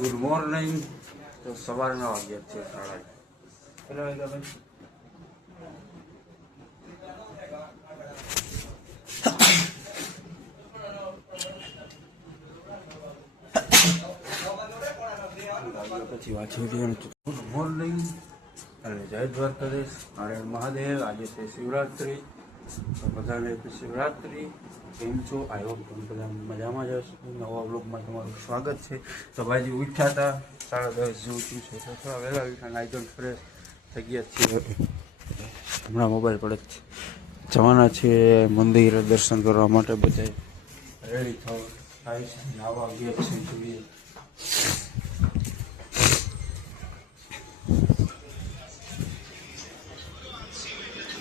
Good morning. તો સવારના વાગ્યા છે 8:30. કેટલા વાગ્યા ભાઈ? પછી વાંચ્યું ગુડ મોર્નિંગ અને જય દ્વારકાધીશ, નારાયણ મહાદેવ. આજે છે શિવરાત્રિ, તો બધાને શિવરાત્રિ. કેમ છો? આઈ હોપ તમે બધા મજામાં જ હશો. નવા બ્લોગમાં તમારું સ્વાગત છે. તો ભાઈ ઉઠ્યા હતા 10:30 જેવું થયું છે, તો થોડા વહેલા ઉઠ્યા, નાઈ ફ્રેશ થઈ ગયા છીએ. હમણાં મોબાઈલ પડે જ જવાના છીએ મંદિરે દર્શન કરવા માટે. બધા રેડી થાય છે, નાવા ગયા છે. જોઈએ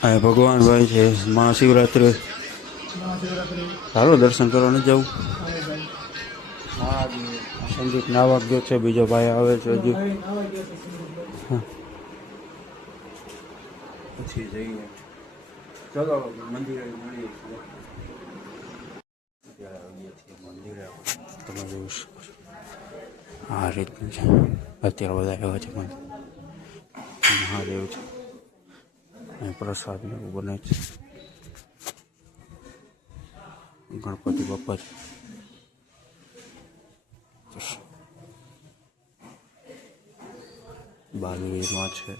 આ ભગવાન ભાઈ છે. મહાશિવરાત્રિ, ચાલો દર્શન કરવા ન જવું. હા, સંદીપ નાવા ગયો છે, બીજો ભાઈ આવે છે હજી. પછી જઈએ, ચલો મંદિરે મળીએ છીએ. અત્યારે આવીએ છીએ મંદિરે. તમે જોઈ શકો છો આ રીતનું છે. અત્યારે બધા આવ્યા છે મહાદેવ છે, પ્રસાદ ને એવું બને છે. ગણપતિ બાપા છે. બાલવીરમાં છે.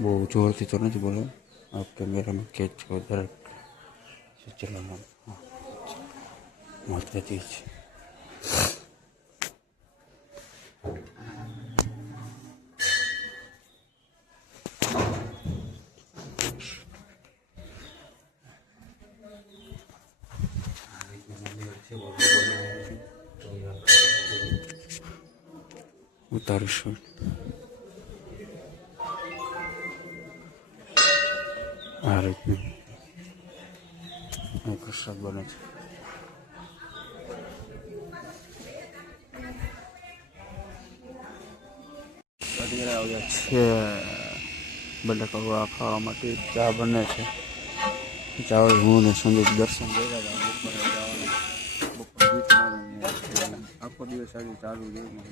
બહુ જોરથી તો નથી બોલો, આ કેમેરામાં કેચ છે વધારે. ચલાવવાનું મહત્વથી છે. ઉતારીશું આ રીતનું પ્રસાદ બને છે. અત્યારે આવ્યા છે બટાકા ખાવા માટે. ચા બને છે. ચાવલ હું ને સંદીપ દર્શન કર્યા હતા. આખો દિવસ આજે ચાલુ જોઈએ.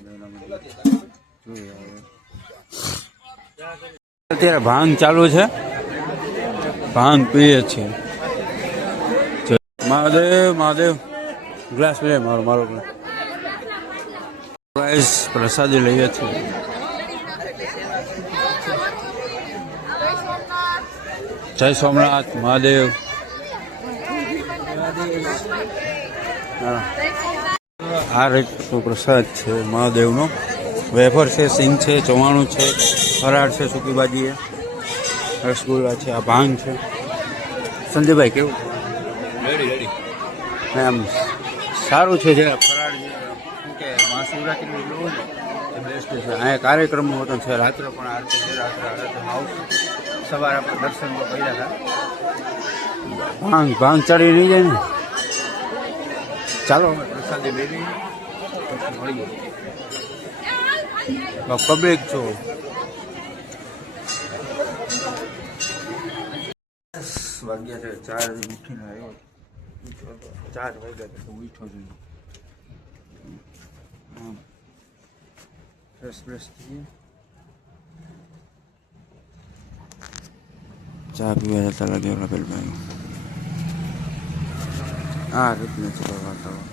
અત્યારે ભાંગ ચાલુ છે, ભાંગ પીએ છીએ. મહાદેવ મહાદેવ, ગ્લાસ લે મારો ગ્લાસ. પ્રસાદી લઈએ છીએ. જય સોમનાથ મહાદેવ. આ રીતનો પ્રસાદ છે મહાદેવનો. વેફર છે, સિંગ છે, ચવાણું છે, ફરાળ છે, સૂકી ભાજી, રસગુલ્લા છે, આ ભાંગ છે. સંજયભાઈ કેવું? રેડી એમ સારું છે. જે ફરાળ કે મહાશિવરાત્રિનું લેવું ને એ બેસ્ટ છે. અહીંયા કાર્યક્રમો હતો છે, રાત્રે પણ આરતી છે. રાત્રે આરતીમાં આવશું. સવારે આપણે દર્શનમાં કર્યા હતા. ભાંગ ચડી નહીં જાય ને. ચાલો અમે પ્રસાદી લેવી, પછી મળીએ. પબ્લિક છો. વાગ્યા છે 4 ઉઠીને આવ્યો. 4 વાગ્યા તો ઉઠો જોઈએ. ફ્રેશ થઈએ. ચા પીવા જતા લાગે પેલભાઈ. આ રીતનું છે વાતાવરણ.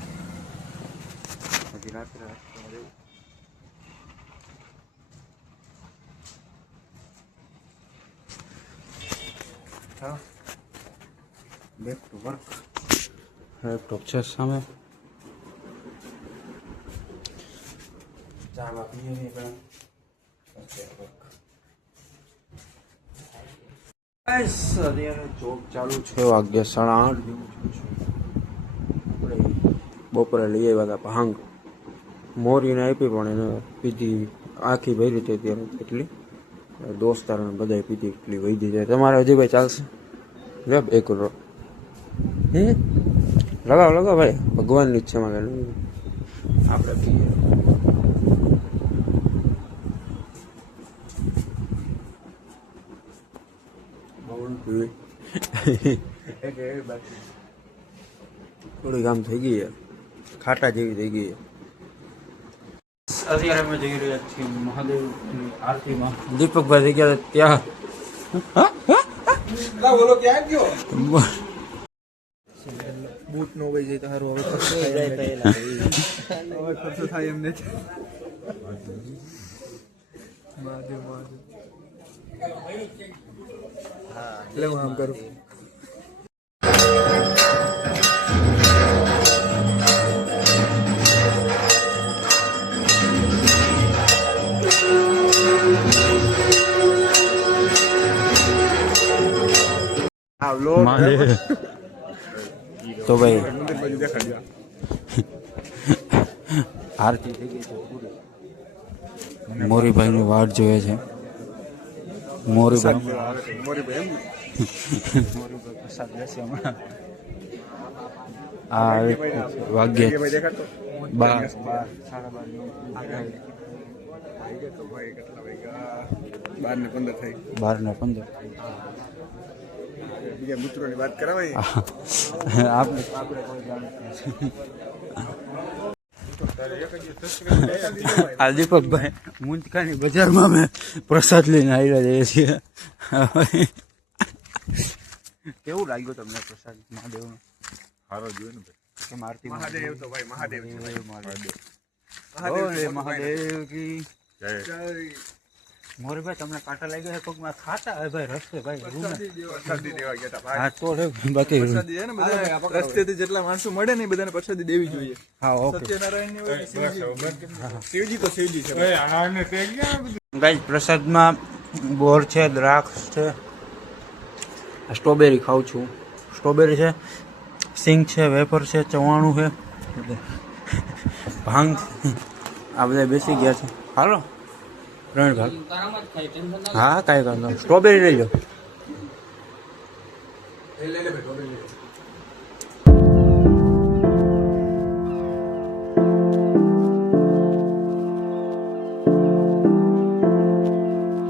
હજી રાત્રે બેક ટુ વર્ક. લેપટોપ છે સામે. ચા પીએ નહીં પણ અત્યારે જોબ ચાલુ છે. વાગ્યા 8:30 જેવું છે. આપણે બપોરે લઈ આવ્યા હતા ભાંગ. મોરીને આપી પણ એને પીધી આખી ભરી હતી અત્યારે. એટલી દોસ્તારોને બધાએ પીધી, એટલી વહી જાય. તમારે હજી ભાઈ ચાલશે? લે 1 કિલો લગાવ ભાઈ, ભગવાનની ઈચ્છામાં આપણે પીએ. થોડી આમ થઈ ગઈ, ખાટા જેવી થઈ ગઈ. અત્યારે અમે જઈ રહ્યા છીએ મહાદેવની આરતીમાં. દીપકભાઈ થઈ ગયા ત્યાં. બોલો ક્યાં ગયો? બૂટ નો વહી જાય તો સારું. હવે ખર્ચો થાય એમ નથી. મહાદેવ મહાદેવ. એટલે હું આમ કરું. તો ભાઈ આરતી થઈ ગઈ છે પૂરી. મોરીભાઈની વાટ જોવે છે. મોરીભાઈ પ્રસાદ લેશે હમણાં. આ વાગ્ય 12 12:15 થઈ. 12:15 બીજા મિત્રોની વાત કરાવાય. આપણે કોઈ જાણતા આ દીપકભાઈ મુંજકાની બજારમાં અમે પ્રસાદ લઈને આવ્યા જઈએ છીએ. કેવું લાગ્યું તમને પ્રસાદ મહાદેવનો? સારો જોયું ને કેમ આરતી? મહાદેવ તો ભાઈ મહાદેવ છે. મહાદેવ કી જય. મોરીભાઈ તમને કાંટા લાગ્યા છે પગમાં? ખાતા હોય ભાઈ રસ્તે ભાઈ પ્રસાદી દેવા ગયા હતા ભાઈ. હા તો રે બાકી પ્રસાદી છે ને બધા રસ્તેથી જેટલા માણસો મળે ને એ બધાને પ્રસાદી દેવી જોઈએ. હા ઓકે સત્યનારાયણ ની હોય કે શિવજી તો શિવજી છે. ગાઈસ પ્રસાદમાં બોર છે, દ્રાક્ષ છે, સ્ટ્રોબેરી ખાઉં છું. સ્ટ્રોબેરી છે, સિંગ છે, વેફર છે, ચવાણું છે, ભાંગ આ બધા બેસી ગયા છે. હાલો ત્રણ ભાગ. હા કાંઈ કાંઈ સ્ટ્રોબેરી લઈ લો.